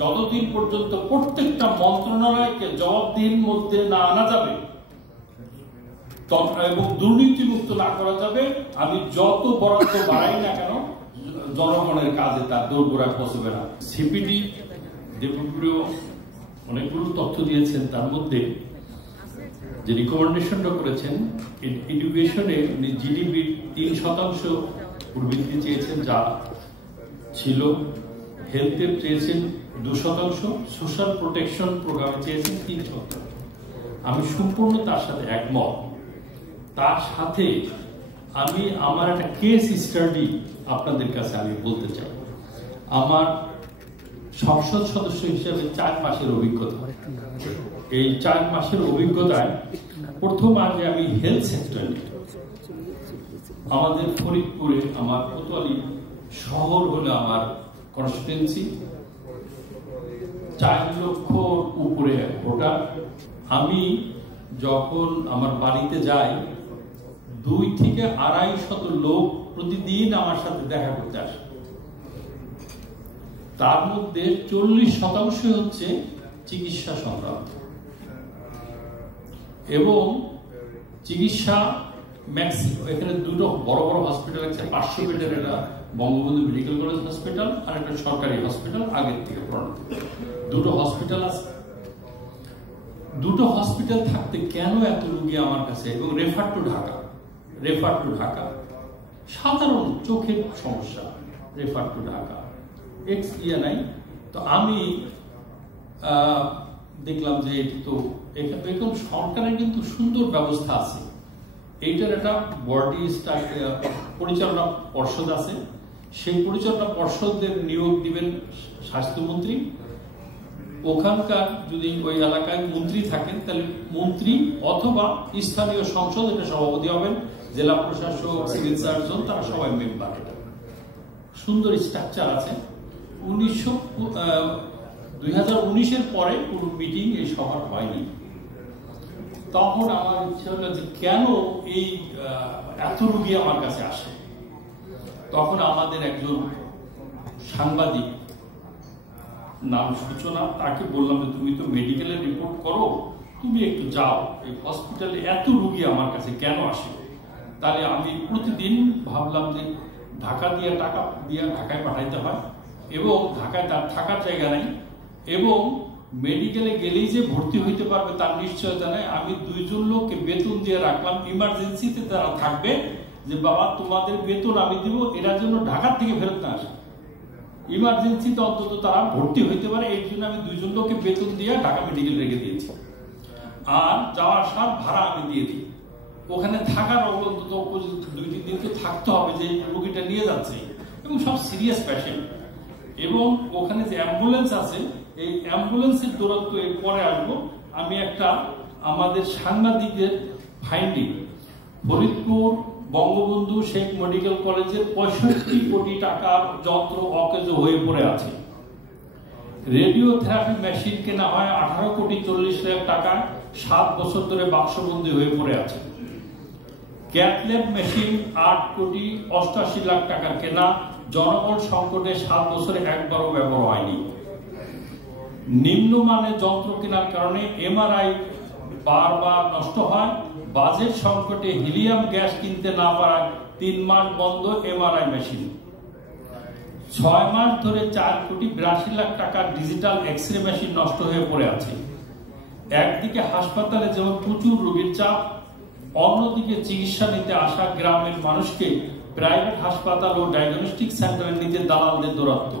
যতদিন পর্যন্ত প্রত্যেকটা মন্ত্রণালয়কে জবাবদিহির মধ্যে না আনা যাবে এবং দুর্নীতিমুক্ত না করা যাবে, আমি যত বরাদ্দ বাড়াই না কেন জনগণের কাজে তার দোরগোড়ায় পৌঁছবে না। সিপিডি দেবপ্রিয় অনেকগুলো তথ্য দিয়েছেন, তার মধ্যে যে রিকমেন্ডেশনটা করেছেন এডুকেশনে জিডিপি 3% প্রবৃদ্ধি চেয়েছেন, যা ছিল। হেলথে চেয়েছেন 2%, সোশ্যাল প্রোটেকশন প্রোগ্রামে চেয়েছেন 3%। আমি সম্পূর্ণ তার সাথে একমত। তার সাথে আমি আমার একটা কেস স্টাডি আপনাদের কাছে আমি বলতে চাই। আমার সংসদ সদস্য হিসেবে 4 মাসের অভিজ্ঞতা। এই 4 মাসের অভিজ্ঞতায় প্রথম আগে আমি হেলথ সেক্টরে, আমাদের ফরিদপুরে আমার কোতোয়ালি শহর হলো আমার কনস্টিটুয়েন্সি, 4 লক্ষ উপরে ভোটার। আমি যখন আমার বাড়িতে যাই 2 থেকে 250 লোক প্রতিদিন আমার সাথে দেখা করতে আসে। তার মধ্যে 40% হচ্ছে চিকিৎসা সংক্রান্ত, এবং চিকিৎসা ম্যাক্সিমাম এখানে 2টো বড় বড় হসপিটাল আছে, 500 বেডের একটা বঙ্গবন্ধু মেডিকেল কলেজ হসপিটাল আর একটা সরকারি হসপিটাল, আগের থেকে পুরনো 2টো হসপিটাল আছে। 2টো হসপিটাল থাকতে কেন এত রোগী আমার কাছে, এবং রেফার টু ঢাকা, সাধারণ চোখের সমস্যা, রেফার টু ঢাকা, নাই। তো আমি দেখলাম যে এটি তো এখন সরকারের কিন্তু সুন্দর ব্যবস্থা আছে। এইটার একটা বডি পরিচালনা পর্ষদ আছে, সেই পরিচালনা পর্ষদের নিয়োগ দিবেন স্বাস্থ্যমন্ত্রী। ওখানকার যদি ওই এলাকায় মন্ত্রী থাকেন তাহলে মন্ত্রী অথবা স্থানীয় সংসদ এটা সভাপতি হবেন, জেলা প্রশাসক, সিভিল সার্জন, তারা সবাই মেম্বার। এটা সুন্দর স্ট্রাকচার আছে। 2019-এর পরে কোনো মিটিং এই সভার হয়নি। তখন আমার ইচ্ছে হলো যে কেন এই এত রোগী আমার কাছে আসে। তখন আমাদের একজন সাংবাদিক, নাম সূচনা, তাকে বললাম যে তুমি তো মেডিকেলে রিপোর্ট করো, তুমি একটু যাও এই হসপিটালে, এত রোগী আমার কাছে কেন আসে। তাহলে আমি প্রতিদিন ভাবলাম যে টাকা দিয়ে ঢাকায় পাঠাইতে হয়, এবং ঢাকায় তার থাকার জায়গা নাই, এবং মেডিকেলে গেলেই যে ভর্তি হইতে পারবে তার নিশ্চয়তা নেই। আমি 2জন লোককে বেতন দিয়ে রাখলাম, ইমার্জেন্সিতে তারা থাকবে, যে বাবা তোমাদের বেতন আমি দিব, এরা জন্য ঢাকার থেকে ফেরত না আসে, ইমার্জেন্সিতে অন্তত তারা ভর্তি হইতে পারে। এই জন্য আমি 2জন লোককে বেতন দিয়ে ঢাকা মেডিকেল রেখে দিয়েছি, আর যাওয়া আসার ভাড়া আমি দিয়ে দিই। ওখানে থাকার অন্তত 2-3 দিন তো থাকতে হবে, যে রোগীটা নিয়ে যাচ্ছে, এবং সব সিরিয়াস পেশেন্ট। এবং ওখানে যে অ্যাম্বুলেন্স আছে, এই অ্যাম্বুলেন্সের দূরত্ব এর পরে আসবো। আমি একটা আমাদের সাংবাদিকদের ফাইন্ডিং, ফরিদপুর বঙ্গবন্ধু শেখ মেডিকেল কলেজের 65 কোটি টাকার যন্ত্র অকেজ হয়ে পড়ে আছে। রেডিওথেরাপি মেশিন কেনা হয় 18,40,00,000 টাকা, 7 বছর ধরে বাক্সবন্দী হয়ে পড়ে আছে। ক্যাথল্যাব মেশিন 8,88,00,000 টাকার কেনা, জনবল সংকটে 7 বছরে একবারও ব্যবহার হয়নি। নিম্নমানের যন্ত্র কেনার কারণে এমআরআই বারবার নষ্ট হয়। বাজেট সংকটে হিলিয়াম গ্যাস কিনতে না পারায় 3 মাস বন্ধ এমআরআই মেশিন। 6 মাস ধরে 4,82,00,000 টাকার ডিজিটাল এক্সরে মেশিন নষ্ট হয়ে পড়ে আছে। একদিকে হাসপাতালে যেমন প্রচুর রোগীর চাপ, অন্যদিকে চিকিৎসা নিতে আসা গ্রামের মানুষকে প্রাইভেট হাসপাতাল ও ডায়াগনস্টিক সেন্টারে নিতে দালালদের দৌরাত্ম্য।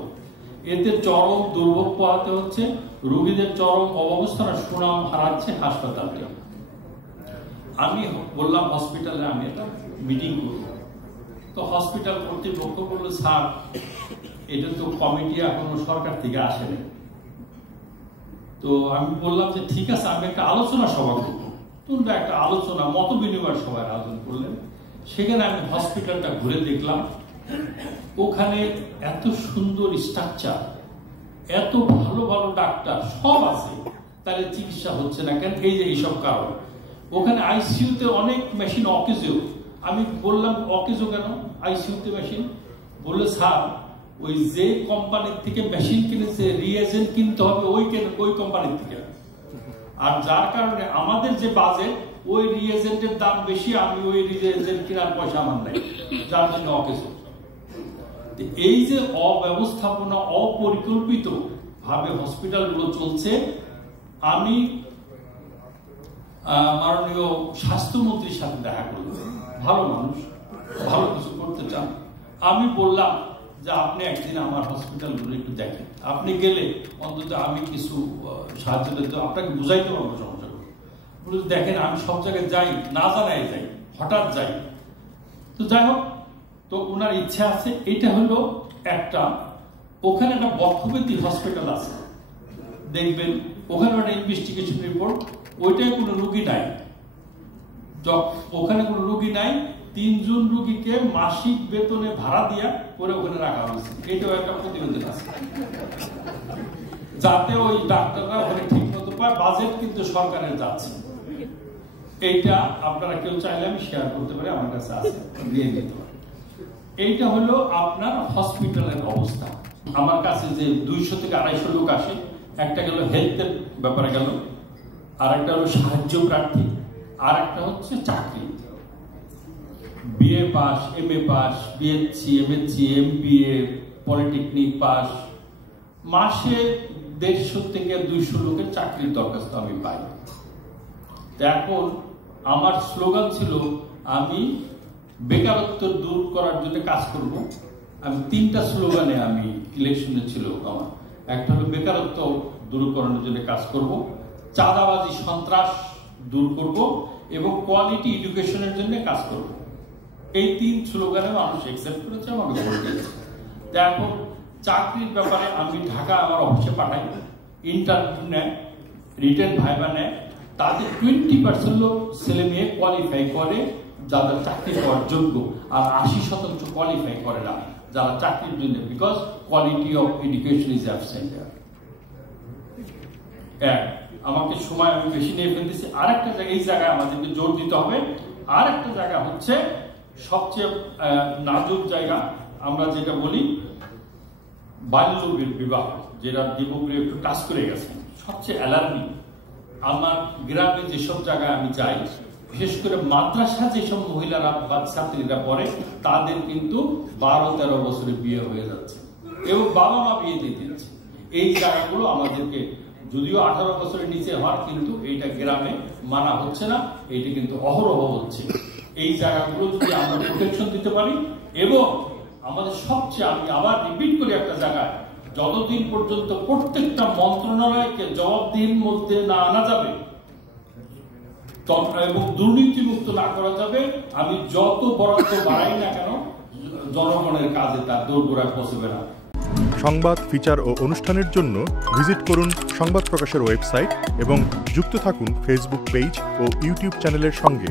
এতে চরম দুর্ভোগ পোহাতে হচ্ছে, রোগীদের চরম অবস্থার সুনাম হারাচ্ছে হাসপাতালটি। আমি বললাম হসপিটালে আমি একটা মিটিং করব। তো হসপিটাল কর্তৃপক্ষ বললো, স্যার এটা তো কমিটি এখনো সরকার থেকে আসেনি। তো আমি বললাম যে ঠিক আছে, আমি একটা আলোচনা সভা করবো। তোমরা একটা আলোচনা মত বিনিময় সভার আয়োজন করলেন। সেখানে আমি হসপিটালটা ঘুরে দেখলাম, ওখানে এত সুন্দর স্ট্রাকচার, এত ভালো ভালো ডাক্তার সব আছে, তাহলে চিকিৎসা হচ্ছে না কেন? এই যে এইসব কারণ। ওখানে আইসিইউতে অনেক মেশিন অকেজো। আমি বললাম অকেজো কেন আইসিইউতে মেশিন? বললে স্যার ওই যে কোম্পানির থেকে মেশিন কিনেছে রিএজেন্ট কিনতে হবে ওই কোম্পানির থেকে। আর যার কারণে আমাদের যে বাজেট ওই রিএজেন্টের দাম বেশি, আমি ওই রিএজেন্ট কেনার পয়সা আমার নাই, যার জন্য অকেজ। এই যে অব্যবস্থাপনা, অপরিকল্পিত ভাবে হসপিটালগুলো চলছে, আমি মাননীয় স্বাস্থ্যমন্ত্রীর সাথে দেখা করলাম, ভালো মানুষ, ভালো কিছু করতে চান। আমি বললাম যে আপনি একদিন আমার হসপিটালগুলো একটু দেখেন, আপনি গেলে অন্তত আমি কিছু সাহায্য দিতে, আপনাকে বুঝাইতে পারবো সমস্যাগুলো। বলে দেখেন আমি সব জায়গায় যাই, না জানাই যাই, হঠাৎ যাই। তো যাই হোক, তো ওনার ইচ্ছা আছে। এটা হলো একটা, ওখানে একটা বক্ষব্যাধি হসপিটাল আছে, দেখবেন ওখানে একটা ইনভেস্টিগেশন রিপোর্ট, ওইটাই কোনো রুগী নাই, ওখানে কোনো রুগী নাই। 3 জন রুগীকে মাসিক বেতনে ভাড়া দিয়া করে ওখানে রাখা হয়েছে। এটাও একটা প্রতিবেদন আছে, যাতে ওই ডাক্তাররা ওখানে ঠিক মতো পায়। বাজেট কিন্তু সরকারের যাচ্ছে। এইটা আপনারা কেউ চাইলে আমি শেয়ার করতে পারি, আমার কাছে আছে, দিয়ে দিতে পারি। এইটা হলো আপনার হসপিটালের অবস্থা। আমার কাছে যে 200 থেকে 250 লোক আসে, একটা গেল হেলথের ব্যাপারে গেল, আর একটা হলো সাহায্য প্রার্থী, আর একটা হচ্ছে চাকরি, BA pass, MA pass, BSc, MSc, MBA, polytechnic pass. মাসে 150 থেকে 200 লোকের চাকরির দরখাস্ত আমি পাই। এখন আমার স্লোগান ছিল, আমি বেকারত্ব দূর করার জন্য কাজ করব। আমি 3টা স্লোগানে আমি ইলেকশনে ছিল আমার। একটা হলো বেকারত্ব দূরীকরণের জন্য কাজ করব, চাঁদাবাজি সন্ত্রাস দূর করব, এবং কোয়ালিটি এডুকেশনের জন্য কাজ করব। এই 3 স্লোগানে মানুষ অ্যাকসেপ্ট করেছে, আমাকে ভোট দিয়েছে। এখন চাকরির ব্যাপারে আমি ঢাকা আমার অফিসে পাঠাই, ইন্টারভিউ নেয়, রিটেন ভাইবা নেয়, তাদের 20% লোক ছেলে মেয়ে কোয়ালিফাই করে যাদের চাকরি পাওয়ার যোগ্য, আর 80% কোয়ালিফাই করে না যারা চাকরির জন্য, because quality of education is absent. আমাকে সময় আমি বেশি নিয়ে ফেলতেছি। আরেকটা জায়গা, এই জায়গায় আমাদেরকে জোর দিতে হবে। আরেকটা জায়গা হচ্ছে সবচেয়ে নাজুক জায়গা, আমরা যেটা বলি বাল্য বিবাহ, যেটা যুবকরা একটু টাচ করে গেছে, সবচেয়ে অ্যালার্মিং। আমার গ্রামে যেসব জায়গায় আমি যাই, বিশেষ করে মাদ্রাসা যেসব মহিলারা বা ছাত্রীরা পড়ে, তাদের কিন্তু 12-13 বছরে বিয়ে হয়ে যাচ্ছে, এবং বাবা মা বিয়ে দিয়ে দিচ্ছে। এই জায়গাগুলো আমাদেরকে, যদিও 18 বছরের নিচে হওয়ার, কিন্তু এইটা গ্রামে মানা হচ্ছে না, এইটা কিন্তু অহরহ হচ্ছে। এই জায়গাগুলো যদি আমরা প্রোটেকশন দিতে পারি, এবং আমাদের সবচেয়ে, আমি আবার রিপিট করি একটা জায়গায়, যতদিন পর্যন্ত প্রত্যেকটা মন্ত্রণালয়কে জবাবদিহির মধ্যে না আনা যাবে এবং দুর্নীতিমুক্ত না করা যাবে, আমি যত বরাদ্দ বাড়াই না কেন, জনগণের কাজে তার দোরগোড়ায় পৌঁছবে না। সংবাদ, ফিচার ও অনুষ্ঠানের জন্য ভিজিট করুন সংবাদ প্রকাশের ওয়েবসাইট এবং যুক্ত থাকুন ফেসবুক পেজ ও ইউটিউব চ্যানেলের সঙ্গে।